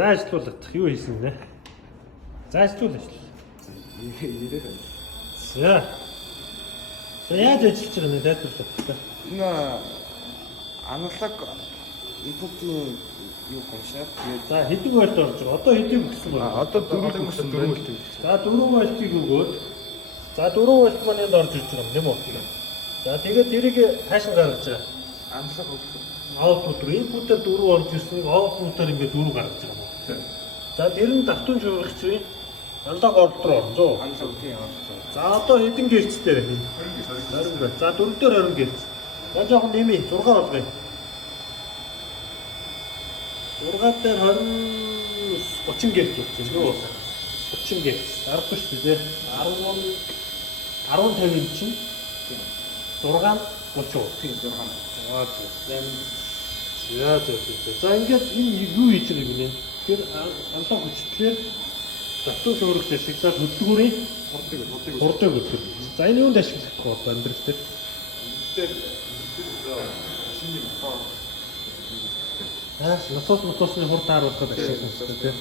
За ажиллуулах юу хийсэн нэ? За ажиллуулах. За. За яаж ажиллаж байгаа нэ тайлбарлах. Энэ аналог инпутын юу гомшаад тэгээд за хэдэн вольт орж байгаа. Одоо хэдийг өгсөн байна? одоо 4 вольт. За 4 вольтыг өгөөд за 4 вольт маань энд орж ирж байгаа юм тийм үү? За тэгээд тэрийг хаашаа гаргаж байгаа? Аналог аутпут руу инпутээр 4 орж ирснийг аутпутаар ингээд 4 гаргаж байгаа юм. За тэр нь давтан шуургачийн аналог орд руу орно. аналог тийм. За одоо хэдэн гэрцтэй вэ? 20 гэрц. За 4 дээр 20 гэрц. За жоохон нэмий 6 болгоё. 6 дээр 20 30 гэрц болчихно юу? 30 гэрц. Аргагүй шүү дээ. 10 50 чинь 6 30. Тийм 6. За ингээд энэ юу хийж байгаа юм бэ? Тэгэхээр аналог хүчлээр давтан шуургач ашиглаад хөдөлгүүрийн хурдаг хөдөлгөр. За энэ юунд ашиглах вэ одоо амьдрал дээр? шинэ мотор. Насосны хурд тааруулахад ашиглах юм тийм.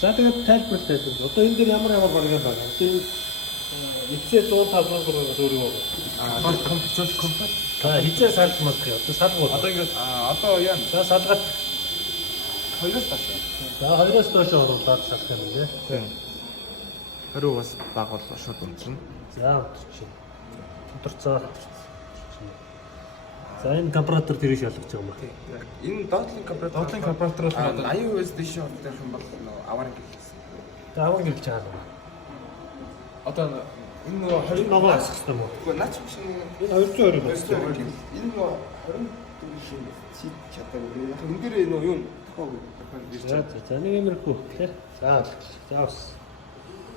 За тэгээд тайлбарлалтай. Одоо энэ дээр ямар барган байна? Тэр эцээ 150 төгрөгөөр юу вэ? компьютер. Хизээ салж мэдэх юм. Одоо салгууд. Одоо ингээд одоо яа. За салгаад 2-оос доош. за 2-оос доош оруулаад салах юм нэ. Тийм. 20 бас баг болоо шууд унтрна. За чинь. Удирцаа. За энэ компьютер тэрийг шалгаж байгаа юм байна. Энэ доотлын компьютер бол 80% дэш ордог юм бол аваар гэлсэн. За аваа гэрч байгаа. Одоо энэ нөгөө 20 номоо асах юм уу? Үгүй наач биш Энэ 220 байна. энэ нөгөө 24 шин чит чадаагүй. Яг энэ дээр нөгөө юм тохиог. За нэг юмрхүү. Тэгэхээр за ус.